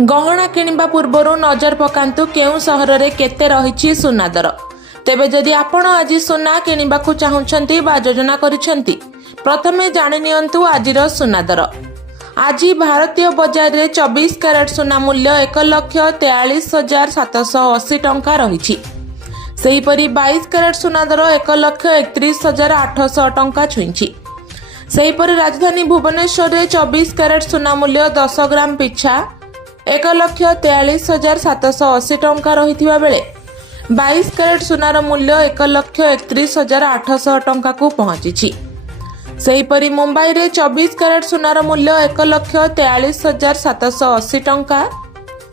गहना किणवा पूर्व नजर पकांतु केउं सहर रे केते रहिछि सुना दर। तेबे जदि आपण आज सुना किणवाकु चाहुछंती बा योजना करिछंती प्रथमे जानि नियंतु आजिर सुना दर। आज भारतीय बजार रे 24 कैरेट सुना मूल्य 1,43,780 टंका रहिछि। सेहीपरि 22 कैरेट सुना दर 1,31,800 टंका छुइछि। सेहीपरि राजधानी भुवनेश्वर रे 24 कैरेट सुना मूल्य 10 ग्राम पिछा 1,43,780 टंका रहिथिबा बेले 22 कैरेट सुनार मूल्य 1,31,800 टंका को पहुंची। सेहीपरि मुंबई रे 24 कैरेट सुनार मूल्य 1,43,780 टंका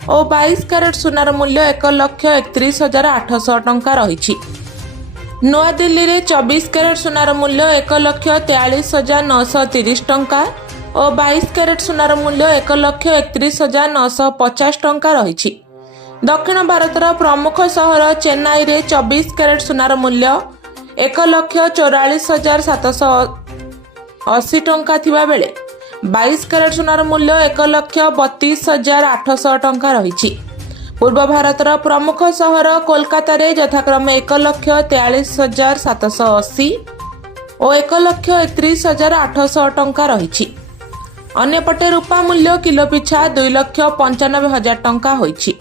और 22 कैरेट सुनार मूल्य 1,31,800 टंका रहिछि। नवा दिल्ली रे 24 कैरेट सुनार मूल्य 1,43,930 टंका और 22 कैरेट सुनार मूल्य 1,31,950 टंका रहिछि। दक्षिण भारतर प्रमुख सहर चेन्नई रे 24 कैरेट सुनार मूल्य 1,44,780 टंका थिबा बेले 22 कैरेट सुनार मूल्य 1,32,800 टंका रहिछि। पूर्व भारतर प्रमुख सहर कोलकाता रे यथाक्रमे 1,43,780 और 1,31,800 टंका रहिछि। अन्यपटे रूपा मूल्य किलो पिछा 2,95,000 टंका होइछि।